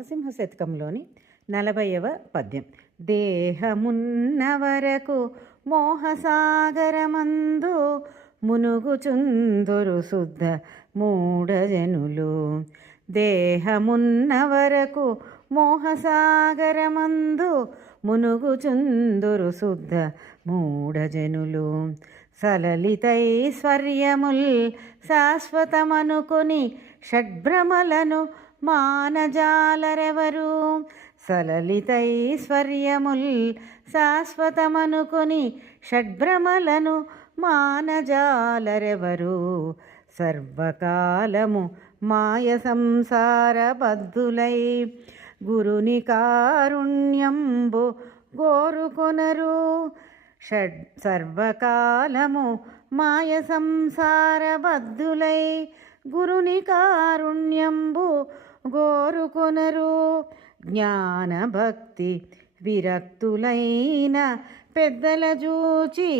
నరసింహ శతకంలోని 40వ పద్యం. దేహమున్న వరకు మోహసాగరమందు మునుగుచుందురు శుద్ధ మూఢజనులు. దేహమున్న వరకు మోహసాగరమందు మునుగుచుందురు శుద్ధ మూఢజనులు. సలలితైశ్వర్యముల్ శాశ్వతమనుకొని షడ్భ్రమలను మానజాలరెవరు. సలలితైశ్వర్యముల్ శాశ్వతమనుకొని షడ్భ్రమలను మానజాలరెవరు. సర్వకాలము మాయ సంసార బద్ధులై గురుని కారుణ్యంబు గోరుకొనరు. సర్వకాలము మాయ సంసార బద్ధులై గురుని కారుణ్యంబు గోరుకొనరు. జ్ఞాన భక్తి విరక్తులైన పెద్దల జూచి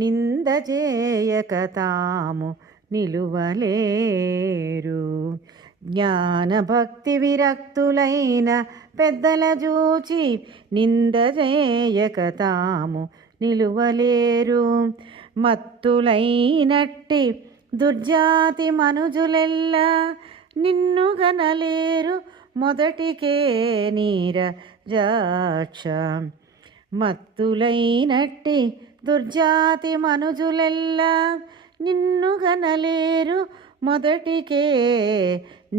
నింద చేయక తాము నిలువలేరు. జ్ఞాన భక్తి విరక్తులైన పెద్దల జూచి నింద చేయక తాము నిలువలేరు. మత్తులైనట్టి దుర్జాతి మనుజులెల్లా నిన్ను గనలేరు మొదటికే నీరజాక్ష. మత్తులైనట్టి దుర్జాతి మనుజులెల్లా నిన్ను గనలేరు మొదటికే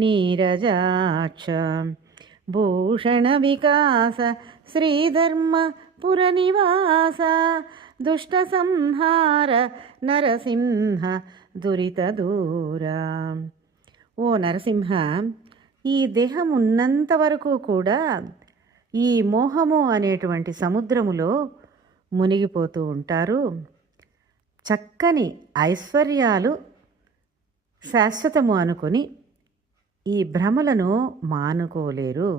నీరజాక్ష. భూషణ వికాస శ్రీధర్మ పురనివాస దుష్ట సంహార నరసింహ దురిత దూరా. ఓ నరసింహ, ఈ దేహం ఉన్నంత వరకు కూడా ఈ మోహము అనేటువంటి సముద్రములో మునిగిపోతూ ఉంటారు. చక్కని ఐశ్వర్యాలు శాశ్వతము అనుకొని ఈ భ్రమలను మానుకోలేరు.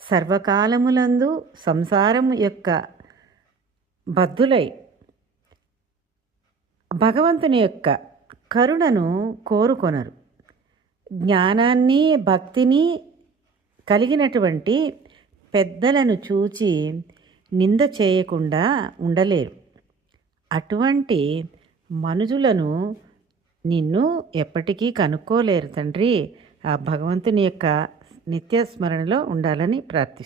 సర్వకాలములందు సంసారము యొక్క బద్ధులై భగవంతుని యొక్క కరుణను కోరుకొనరు. జ్ఞానాన్ని భక్తిని కలిగినటువంటి పెద్దలను చూచి నింద చేయకుండా ఉండలేరు. అటువంటి మనుజులను నిన్ను ఎప్పటికీ కనుక్కోలేరు తండ్రి. ఆ భగవంతుని యొక్క నిత్య స్మరణలో ఉండాలని ప్రార్థిస్తున్నాను.